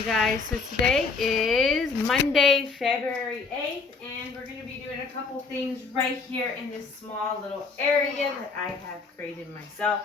Hey guys, so today is Monday, February 8th, and we're going to be doing a couple things right here in this small little area that I have created myself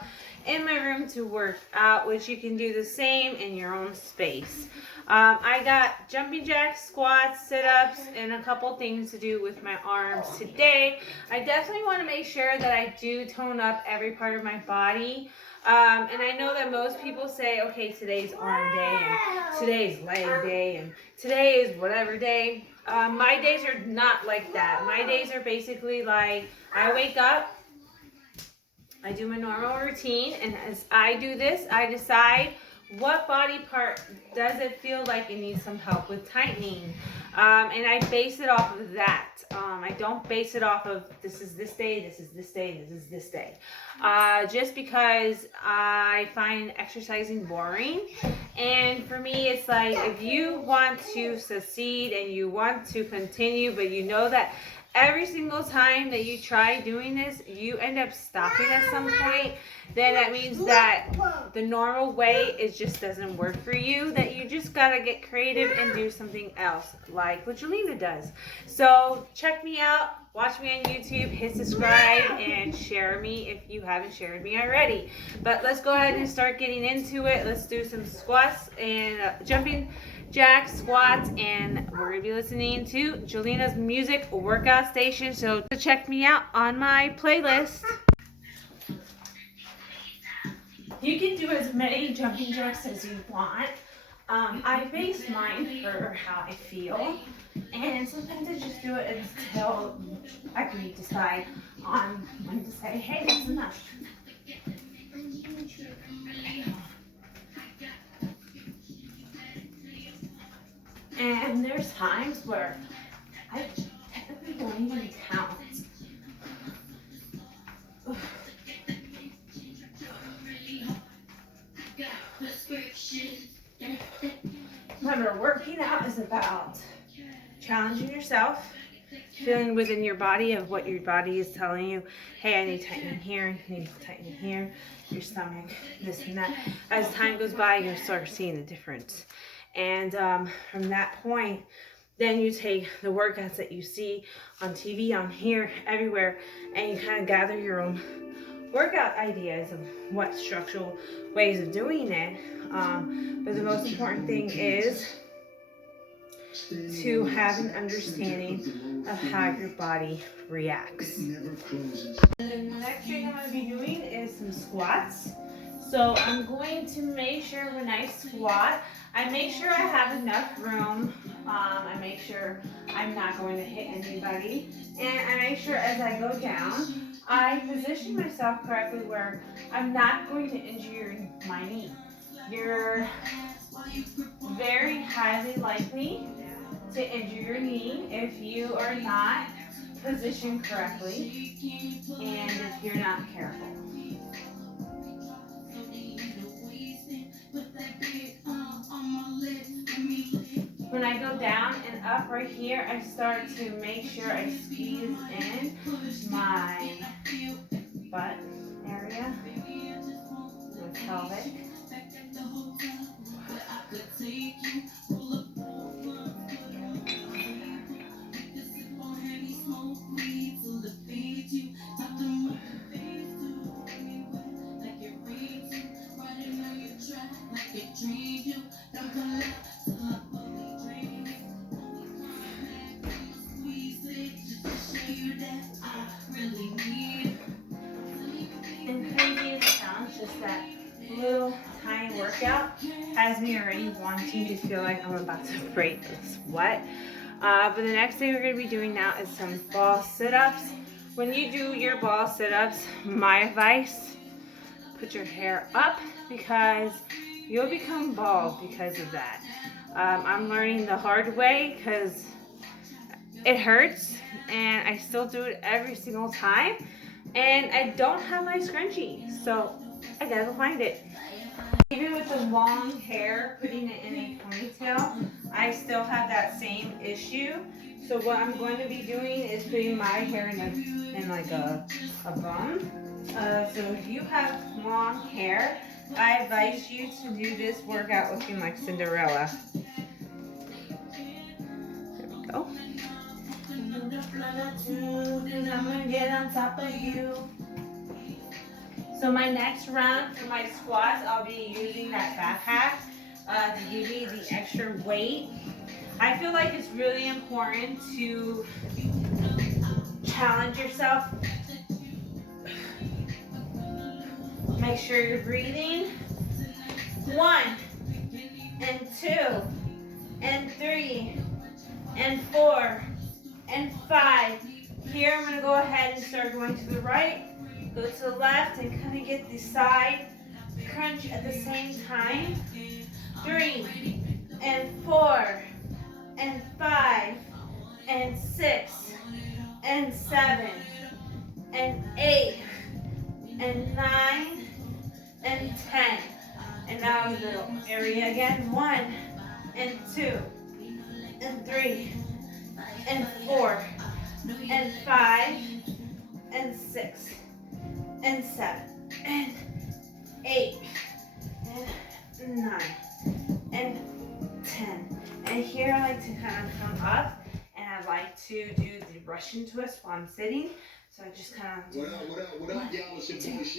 in my room to work out, which you can do the same in your own space. I got jumping jacks, squats, sit-ups, and a couple things to do with my arms today. I definitely want to make sure that I do tone up every part of my body. And I know that most people say, okay, today's arm day, and today's leg day, and today is whatever day. My days are not like that. My days are basically like, I wake up, I do my normal routine, and as I do this, I decide what body part does it feel like it needs some help with tightening. And I base it off of that. I don't base it off of this is this day, this is this day, this is this day. Just because I find exercising boring. And for me, it's like if you want to succeed and you want to continue, but you know that every single time that you try doing this, you end up stopping at some point, then that means that the normal way, it just doesn't work for you, that you just gotta get creative and do something else, like what Jelena does. So check me out, watch me on YouTube, hit subscribe, and share me if you haven't shared me already. But let's go ahead and start getting into it. Let's do some squats and jumping jacks, squats, and we're going to be listening to Jelena's music workout station. So check me out on my playlist. You can do as many jumping jacks as you want. I base mine for how I feel, and sometimes I just do it until I can decide on when to say, hey, that's enough. And there's times where I technically don't even count. Remember, working out is about challenging yourself, feeling within your body of what your body is telling you. Hey, I need tightening here, I need tightening here, your stomach, this and that. As time goes by, you'll start seeing the difference. And from that point, then you take the workouts that you see on TV, on here, everywhere, and you kind of gather your own workout ideas of what structural ways of doing it. But the most important thing is to have an understanding of how your body reacts. And then the next thing I'm going to be doing is some squats. So I'm going to make sure when I squat, I make sure I have enough room. I make sure I'm not going to hit anybody. And I make sure as I go down, I position myself correctly where I'm not going to injure my knee. You're very highly likely to injure your knee if you are not positioned correctly and if you're not careful. When I go down and up right here, I start to make sure I squeeze in my butt area, my pelvic. And crazy as it sounds, just that little tiny workout has me already wanting to feel like I'm about to break a sweat. But the next thing we're going to be doing now is some ball sit-ups. When you do your ball sit-ups, my advice, put your hair up because you'll become bald because of that. I'm learning the hard way because it hurts and I still do it every single time. And I don't have my scrunchie, so I gotta go find it. Even with the long hair, putting it in a ponytail, I still have that same issue. So what I'm going to be doing is putting my hair in like a bun. So if you have long hair, I advise you to do this workout looking like Cinderella. There we go. And I'm gonna get on top of you. So my next round for my squats, I'll be using that backpack to give me the extra weight. I feel like it's really important to challenge yourself. Make sure you're breathing. 1 and 2 and 3 and 4 and 5. Here I'm going to go ahead and start going to the right, go to the left, and kind of get the side crunch at the same time. 3 and 4 and 5 and 6 and 7 and 8 and 9 and 10. And now the little area again. 1 and 2 and 3 and 4 and 5 and 6 and 7 and 8 and 9 and 10. And here I like to kind of come up, and I like to do the Russian twist while I'm sitting. So I just kind of do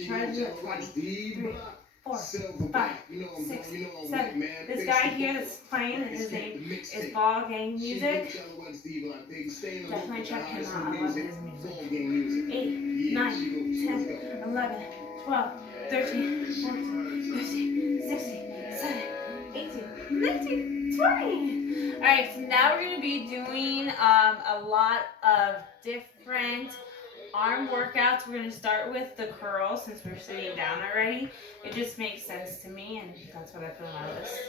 try to do it 20, 3, 4, 5, 6, 7. This guy here that's playing, his name is Ball Gang Music. Definitely check him out. I love his music. 8, 9, 10, 11, 12, 13, 14, 15, 16, 17, 18, 19, 20. All right, so now we're going to be doing a lot of different arm workouts. We're going to start with the curls since we're sitting down already. It just makes sense to me, and that's what I put on my list.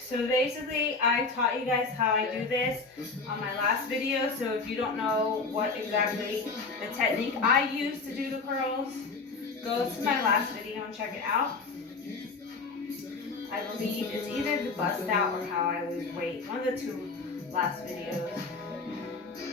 So basically, I taught you guys how I do this on my last video. So if you don't know what exactly the technique I use to do the curls, go to my last video and check it out. I believe it's either the bust out or how I lose weight. One of the two last videos. 9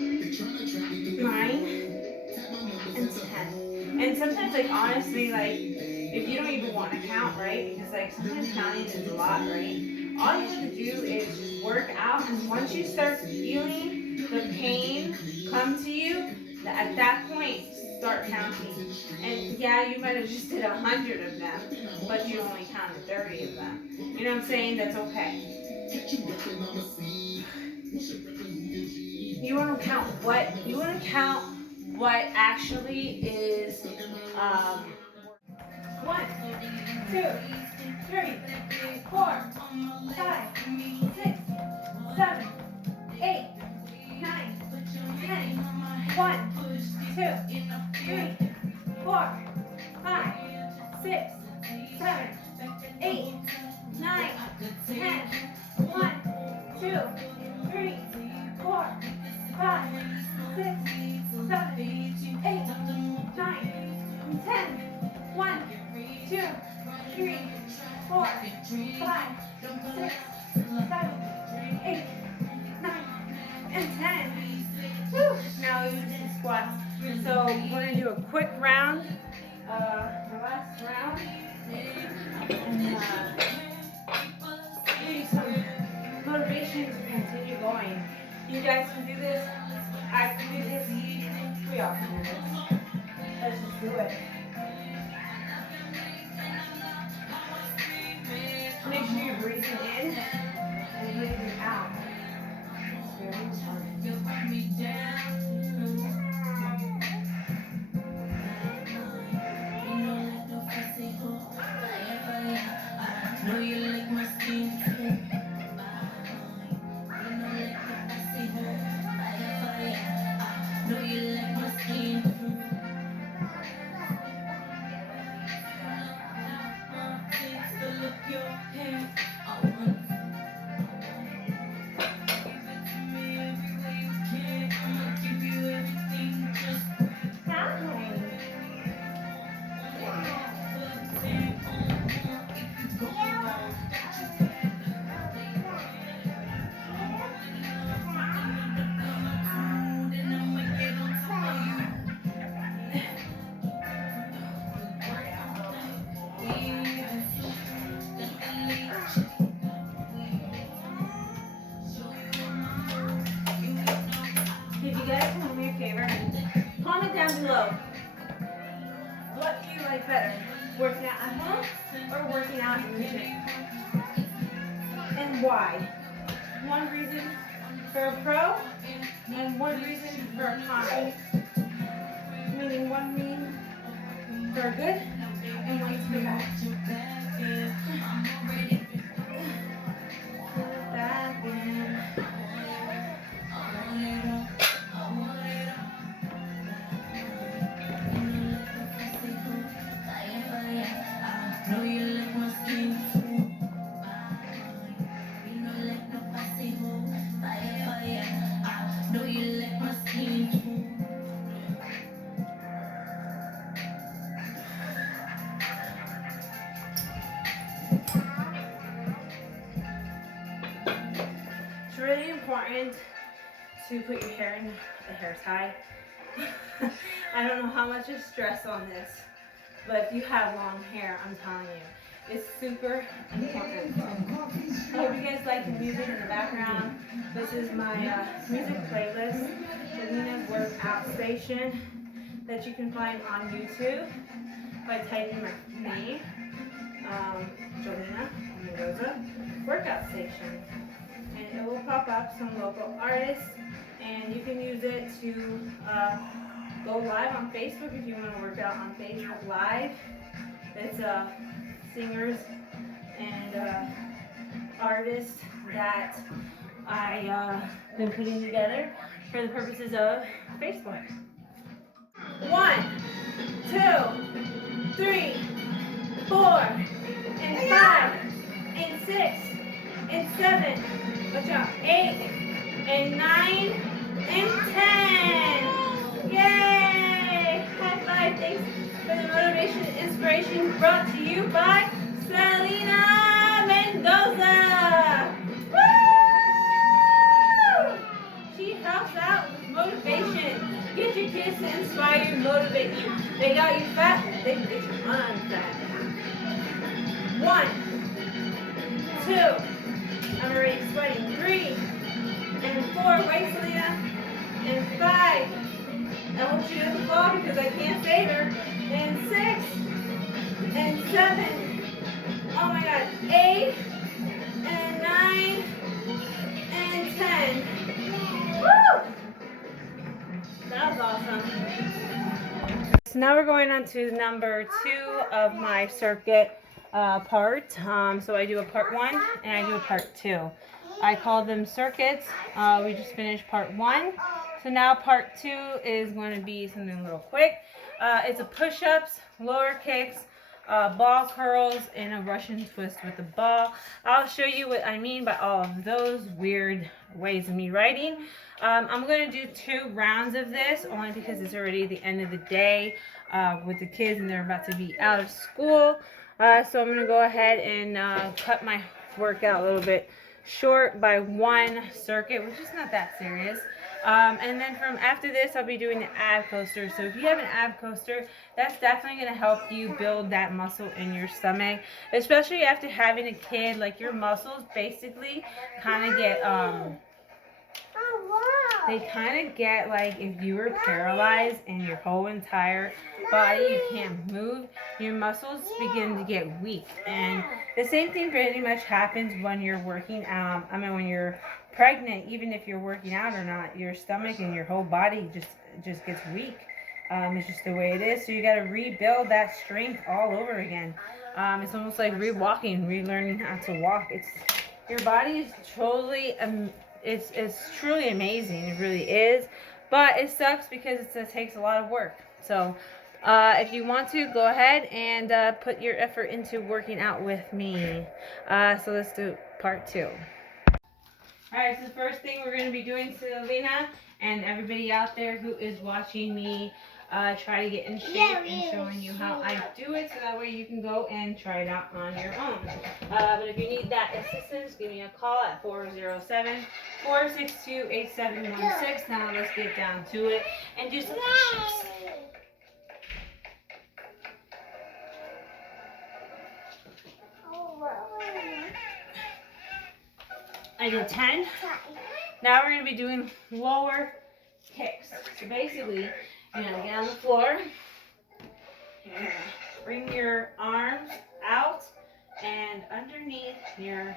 and 10. And sometimes, like, honestly, like, if you don't even want to count, right? Because, like, sometimes counting is a lot, right? All you have to do is just work out, and once you start feeling the pain come to you, at that point, start counting. And yeah, you might have just did 100 of them, but you only counted 30 of them. You know what I'm saying? That's okay. You want to count what? You want to count what actually is 1, 2, 3, 4, 5, 6, 7, 8, 9, 10. 1, 2, 3, 4, 5, 6, 7, 8, 9, 10. 1, 2, 3, 4, 5, 6, 7, 8, 9, 10. 1, 2, 3, 4, 5, 6, 7, 8, 9, and 10. Woo. Now we move to the squats. So we're going to do a quick round, the last round, and give you some motivation to continue going. You guys can do this. I can do this. We all can do this. Let's just do it. Make sure you're breathing in and breathing out. It's very important. Know you like my skin. Know you like my skin. Look your hair. like better? Working out at home or working out in the gym? And why? One reason for a pro and one reason for a con. Meaning one mean for good and one's for bad. It's really important to put your hair in a hair tie. I don't know how much is stress on this, but if you have long hair, I'm telling you, it's super important. I hope you guys like the music in the background. This is my music playlist, Jolina's Workout Station, that you can find on YouTube by typing my name, Jolina Mendoza Workout Station. And it will pop up some local artists, and you can use it to go live on Facebook if you want to work out on Facebook Live. It's singers and artists that I've been putting together for the purposes of Facebook. 1, 2, 3, 4, and 5, and 6, and 7, watch out, 8, and 9, and 10. Yay! High five. Thanks for the motivation and inspiration brought to you by Selena Mendoza. Woo! She helps out with motivation. Get your kids to inspire you, motivate you. They got you fat, they can get you unfat. 1, 2, I'm already sweating. 3, and 4, wait Selena, and 5, I hope she doesn't fall because I can't save her, and 6, and 7, oh my god, 8, and 9, and 10. Woo! That was awesome. So now we're going on to number 2 of my circuit part. So I do a part 1 and I do a part 2. I call them circuits. We just finished part 1. So now part 2 is going to be something a little quick. It's a push-ups, lower kicks, ball curls, and a Russian twist with the ball. I'll show you what I mean by all of those weird ways of me writing. I'm going to do 2 rounds of this only because it's already the end of the day with the kids and they're about to be out of school. So I'm going to go ahead and cut my workout a little bit short by 1 circuit, which is not that serious. And then from after this, I'll be doing an ab coaster. So if you have an ab coaster, that's definitely going to help you build that muscle in your stomach, especially after having a kid. Like your muscles basically kind of get they kind of get like if you were paralyzed and your whole entire body, you can't move, your muscles begin to get weak. And the same thing pretty much happens when you're working out. When you're pregnant, even if you're working out or not, your stomach and your whole body just gets weak. It's just the way it is. So you got to rebuild that strength all over again. It's almost like rewalking, relearning how to walk. Your body is totally it's truly amazing. It really is. But it sucks because it takes a lot of work. So if you want to, go ahead and put your effort into working out with me. So let's do part 2. Alright, so the first thing we're going to be doing, Selena, and everybody out there who is watching me try to get in shape and showing you how I do it, so that way you can go and try it out on your own. But if you need that assistance, give me a call at 407-462-8716. Now let's get down to it and do some push-ups. I did 10. Now we're going to be doing lower kicks. So basically, you're going to get on the floor. Bring your arms out and underneath your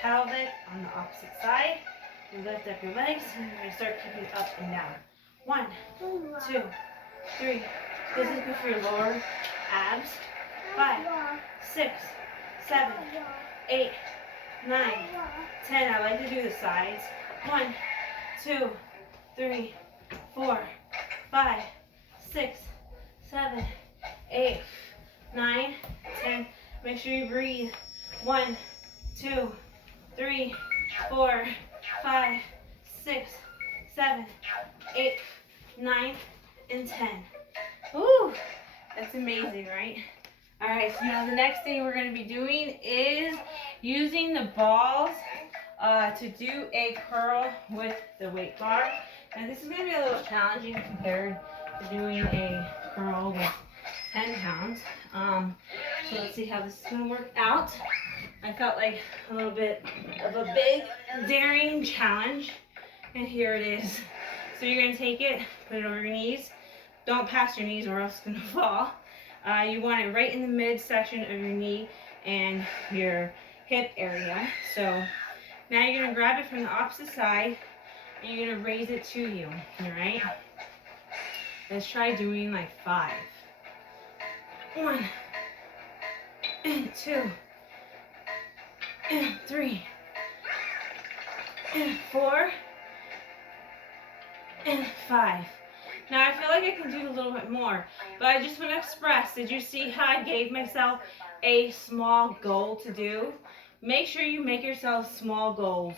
pelvic on the opposite side. You lift up your legs and you're going to start kicking up and down. 1, 2, 3. This is good for your lower abs. 5, 6, 7, 8, 9, 10. I like to do the sides. 1, 2, 3, 4, 5, 6, 7, 8, 9, 10. Make sure you breathe. 1, 2, 3, 4, 5, 6, 7, 8, 9, and 10. Ooh, that's amazing, right? All right, so now the next thing we're going to be doing is using the balls to do a curl with the weight bar. And this is going to be a little challenging compared to doing a curl with 10 pounds. So let's see how this is going to work out. I felt like a little bit of a big, daring challenge. And here it is. So you're going to take it, put it over your knees. Don't pass your knees or else it's going to fall. You want it right in the midsection of your knee and your hip area. So now you're going to grab it from the opposite side and you're going to raise it to you. All right? Let's try doing like 5. 1, and 2, and 3, and 4, and 5. Now I feel like I can do a little bit more, but I just want to express, did you see how I gave myself a small goal to do? Make sure you make yourself small goals,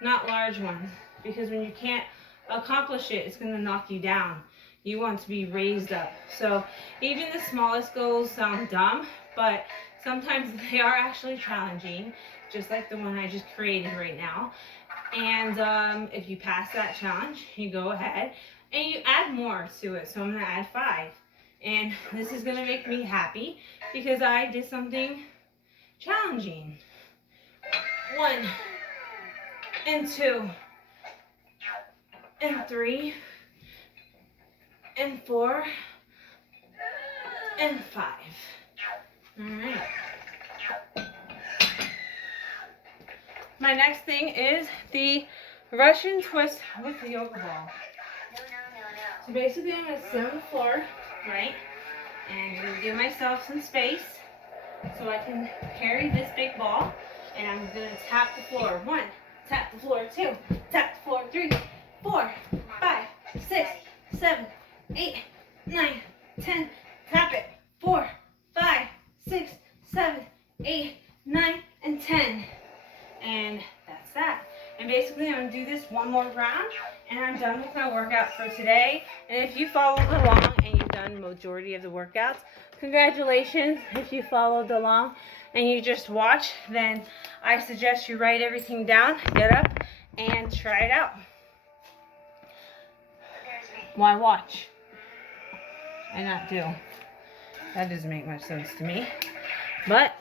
not large ones, because when you can't accomplish it, it's going to knock you down. You want to be raised up. So even the smallest goals sound dumb, but sometimes they are actually challenging, just like the one I just created right now. And if you pass that challenge, you go ahead and you add more to it. So I'm going to add 5. And this is going to make me happy because I did something challenging. 1, and 2, and 3, and 4, and 5. All right. My next thing is the Russian twist with the yoga ball. So basically I'm going to sit on the floor, right? And I'm going to give myself some space so I can carry this big ball. And I'm going to tap the floor. 1, tap the floor. 2, tap the floor. 3, 4, 5, 6, 7, 8, 9, 10. Tap it. 4, 5, 6, 7, 8, 9, and 10. And that's that. And basically I'm going to do this one more round and I'm done with my workout for today. And if you followed along and you've done the majority of the workouts, congratulations. If you followed along and you just watch, then I suggest you write everything down, get up, and try it out. Why watch and not do? That doesn't make much sense to me. But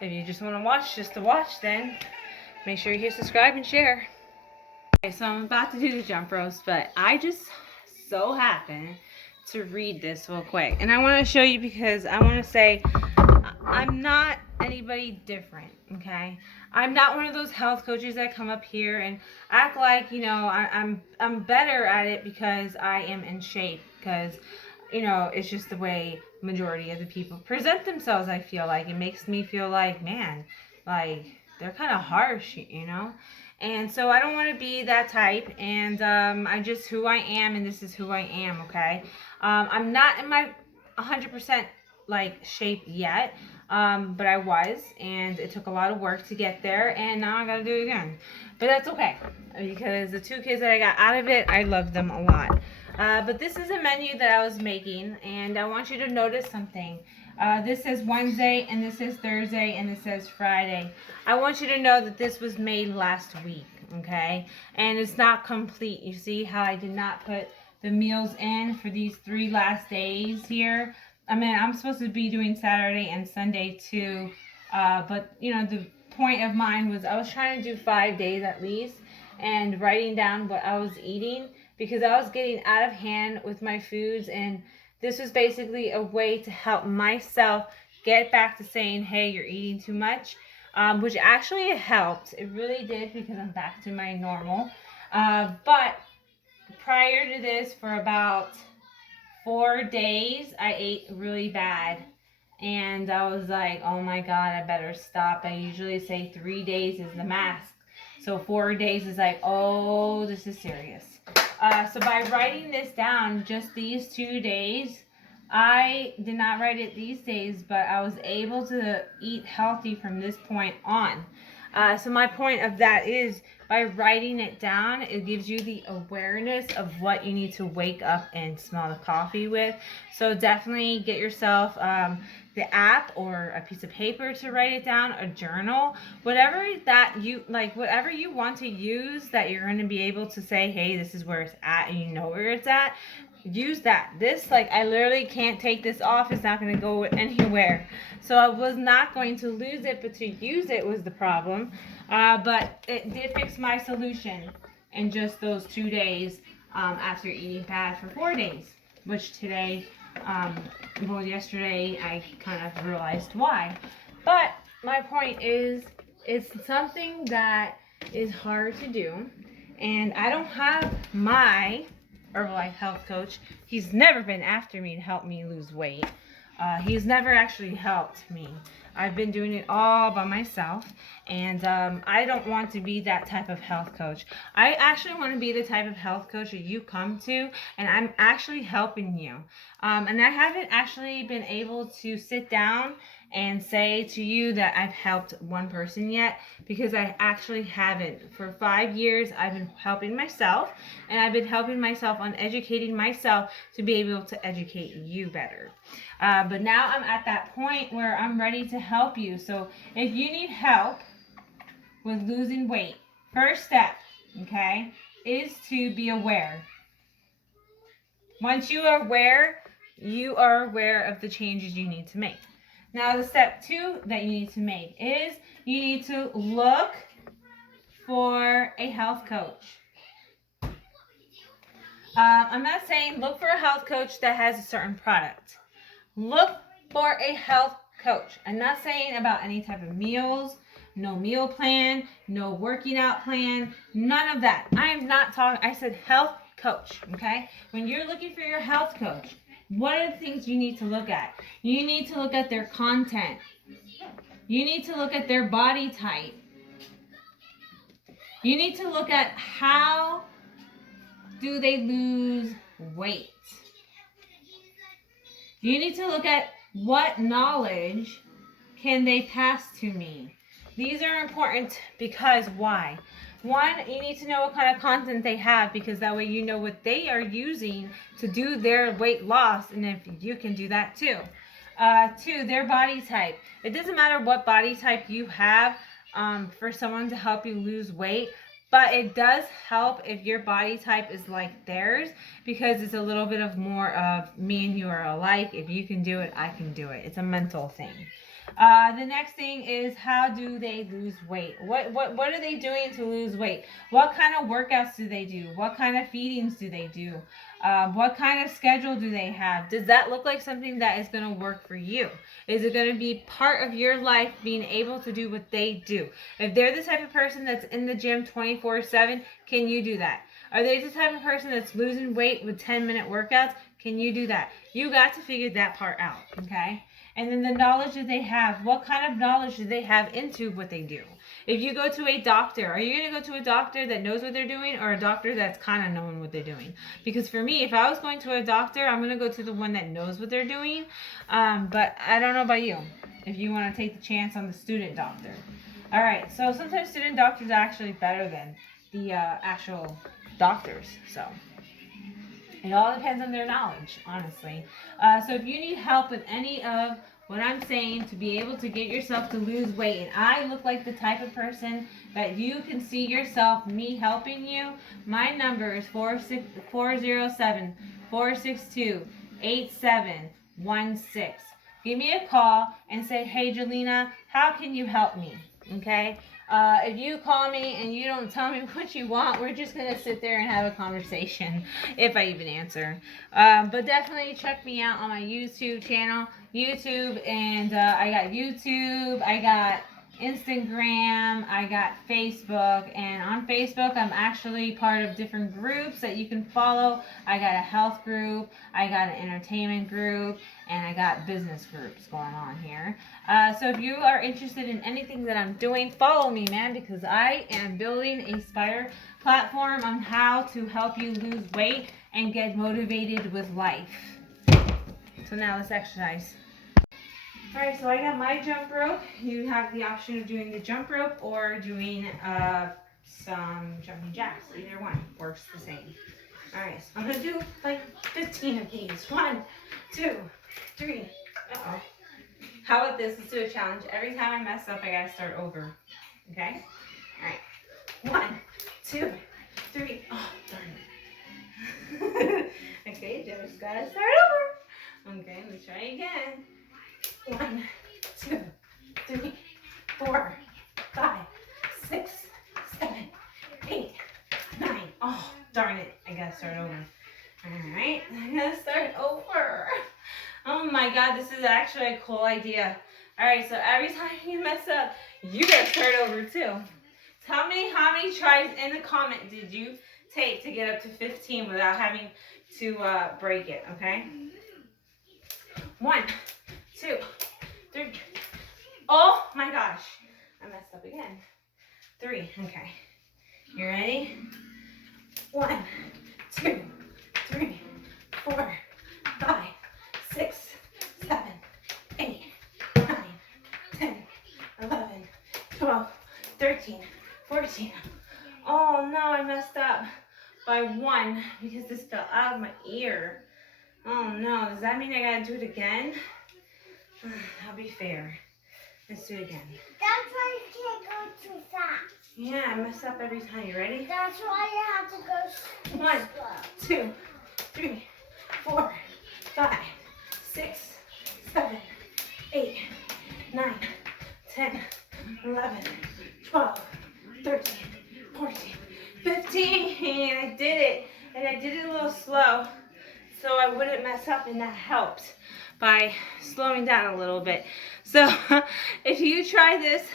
if you just want to watch just to watch, then make sure you hit subscribe and share. Okay, so I'm about to do the jump ropes, but I just so happen to read this real quick. And I want to show you because I want to say I'm not anybody different, okay? I'm not one of those health coaches that come up here and act like, you know, I'm better at it because I am in shape, because, you know, it's just the way majority of the people present themselves. I feel like it makes me feel like, man, like they're kind of harsh, you know? And so I don't want to be that type, and I'm just who I am, and this is who I am, okay? I'm not in my 100% like shape yet, but I was, and it took a lot of work to get there, and now I gotta do it again. But that's okay, because the 2 kids that I got out of it, I love them a lot. But this is a menu that I was making, and I want you to notice something. This says Wednesday, and this says Thursday, and this says Friday. I want you to know that this was made last week, okay? And it's not complete. You see how I did not put the meals in for these 3 last days here? I mean, I'm supposed to be doing Saturday and Sunday too, but, you know, the point of mine was I was trying to do 5 days at least and writing down what I was eating, because I was getting out of hand with my foods, and this was basically a way to help myself get back to saying, hey, you're eating too much, which actually helped. It really did, because I'm back to my normal. But prior to this, for about 4 days, I ate really bad. And I was like, oh my God, I better stop. I usually say 3 days is the max. So 4 days is like, oh, this is serious. So by writing this down, just these 2 days, I did not write it these days, but I was able to eat healthy from this point on. So my point of that is, by writing it down, it gives you the awareness of what you need to wake up and smell the coffee with. So definitely get yourself the app or a piece of paper to write it down, a journal, whatever that you like, whatever you want to use that you're going to be able to say, hey, this is where it's at, and you know where it's at. Use that. This, like, I literally can't take this off. It's not going to go anywhere. So I was not going to lose it, but to use it was the problem. But it did fix my solution in just those 2 days after eating bad for 4 days, which today, yesterday I kind of realized why. But my point is, it's something that is hard to do, and I don't have my Herbalife health coach. He's never been after me to help me lose weight. He's never actually helped me. I've been doing it all by myself, and I don't want to be that type of health coach. I actually want to be the type of health coach that you come to, and I'm actually helping you. And I haven't actually been able to sit down and say to you that I've helped one person yet, because I actually haven't. For 5 years, I've been helping myself, and I've been helping myself on educating myself to be able to educate you better. But now I'm at that point where I'm ready to help you. So if you need help with losing weight, first step, okay, is to be aware. Once you are aware of the changes you need to make. Now, the step 2 that you need to make is you need to look for a health coach. I'm not saying look for a health coach that has a certain product. Look for a health coach. I'm not saying about any type of meals, no meal plan, no working out plan, none of that. I am not talking, I said health coach, okay? When you're looking for your health coach, what are the things you need to look at? You need to look at their content. You need to look at their body type. You need to look at how do they lose weight. You need to look at what knowledge can they pass to me. These are important because why? One, you need to know what kind of content they have, because that way you know what they are using to do their weight loss, and if you can do that too. 2, their body type. It doesn't matter what body type you have for someone to help you lose weight, but it does help if your body type is like theirs, because it's a little bit of more of me and you are alike. If you can do it, I can do it. It's a mental thing. The next thing is, how do they lose weight? What are they doing to lose weight? What kind of workouts do they do? What kind of feedings do they do? What kind of schedule do they have? Does that look like something that is going to work for you? Is it going to be part of your life being able to do what they do? If they're the type of person that's in the gym 24/7, can you do that? Are they the type of person that's losing weight with 10-minute workouts? Can you do that? You got to figure that part out, okay? And then the knowledge that they have. What kind of knowledge do they have into what they do? If you go to a doctor, are you going to go to a doctor that knows what they're doing, or a doctor that's kind of knowing what they're doing? Because for me, if I was going to a doctor, I'm going to go to the one that knows what they're doing. But I don't know about you, if you want to take the chance on the student doctor. All right, so sometimes student doctors are actually better than the actual doctors. So it all depends on their knowledge, honestly. So if you need help with any of what I'm saying to be able to get yourself to lose weight, and I look like the type of person that you can see yourself, me helping you, my number is 407-462-8716. Give me a call and say, hey, Jelena, how can you help me? Okay? If you call me and you don't tell me what you want, we're just gonna sit there and have a conversation, if I even answer. But definitely check me out on my YouTube channel, and I got YouTube, I got Instagram, I got Facebook, and on Facebook I'm actually part of different groups that you can follow. I got a health group, I got an entertainment group, and I got business groups going on here. So if you are interested in anything that I'm doing, follow me, man, because I am building a Spire platform on how to help you lose weight and get motivated with life. So now let's exercise. Alright, so I got my jump rope. You have the option of doing the jump rope or doing some jumping jacks. Either one works the same. Alright, so I'm going to do like 15 of these. 1, 2, 3. Uh-oh. How about this? Let's do a challenge. Every time I mess up, I got to start over. Okay? Alright. 1, 2, 3. Oh, darn it. Okay, just got to start over. Okay, let's try again. 1, 2, 3, 4, 5, 6, 7, 8, 9. Oh, darn it. I gotta start over. Alright, I gotta start over. Oh my god, this is actually a cool idea. Alright, so every time you mess up, you gotta start over too. Tell me how many tries in the comment did you take to get up to 15 without having to break it, okay? 1, 2, 3. Oh my gosh. I messed up again. 3. Okay. You ready? 1, 2, 3, 4, 5, 6, 7, 8, 9, 10, 11, 12, 13, 14. Oh no, I messed up by 1 because this fell out of my ear. Oh no, does that mean I gotta do it again? I'll be fair. Let's do it again. That's why you can't go too fast. Yeah, I mess up every time. You ready? That's why you have to go slow. 1, 2, 3, 4, 5, 6, 7, 8, 9, 10, 11, 12, 13, 14, 15. And I did it. And I did it a little slow so I wouldn't mess up, and that helped by slowing down a little bit. So if you try this,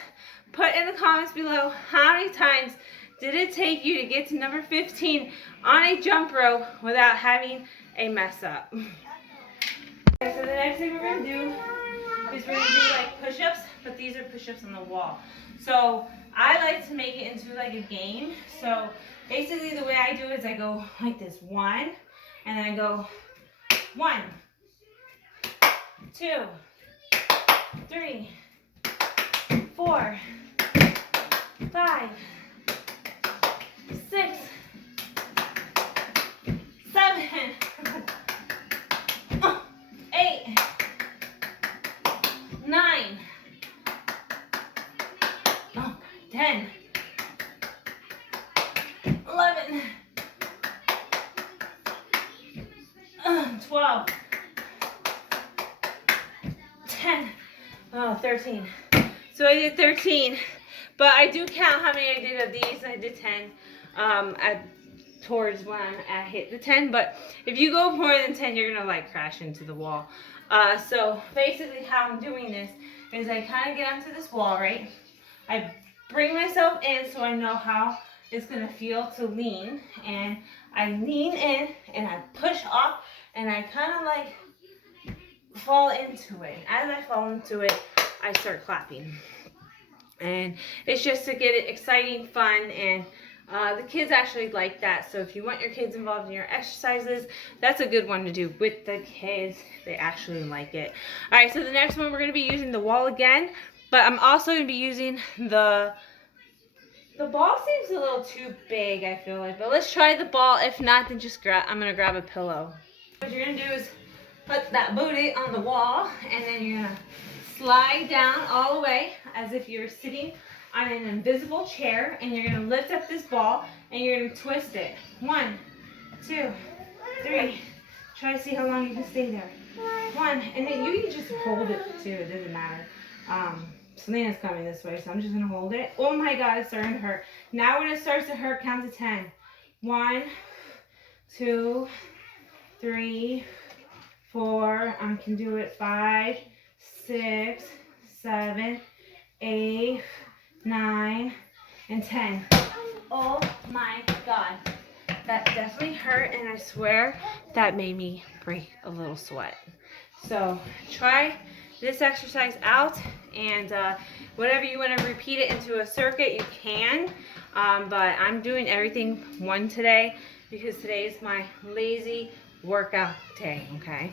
put in the comments below how many times did it take you to get to number 15 on a jump rope without having a mess up. Okay, so the next thing we're going to do is we're going to do like push-ups, but these are push-ups on the wall. So I like to make it into like a game. So basically the way I do it is I go like this, 1, and then I go 1, 2, 3, 4, 5, 6, 7, 8, 9, 10, 11, 12, 10, 13. So I did 13, but I do count how many I did of these. I did 10 towards when I hit the 10, but if you go more than 10, you're gonna like crash into the wall. So basically how I'm doing this is I kind of get onto this wall, right? I bring myself in so I know how it's gonna feel to lean, and I lean in and I push off and I kind of like fall into it. As I fall into it, I start clapping. And it's just to get it exciting, fun, and the kids actually like that. So if you want your kids involved in your exercises, that's a good one to do with the kids. They actually like it. All right, so the next one we're going to be using the wall again, but I'm also going to be using the ball seems a little too big, I feel like, but let's try the ball. If not, then just I'm going to grab a pillow. What you're going to do is put that booty on the wall, and then you're going to slide down all the way as if you're sitting on an invisible chair, and you're going to lift up this ball and you're going to twist it. 1, 2, 3. Try to see how long you can stay there. 1, and then you can just hold it too, it doesn't matter. Selena's coming this way, so I'm just gonna hold it. Oh my God, it's starting to hurt. Now when it starts to hurt, count to 10. 1, 2, 3, 4. I can do it. 5, 6, 7, 8, 9, and 10. Oh my God. That definitely hurt, and I swear that made me break a little sweat. So try this exercise out, and whatever you want to repeat it into a circuit, you can. But I'm doing everything one today because today is my lazy workout day, okay?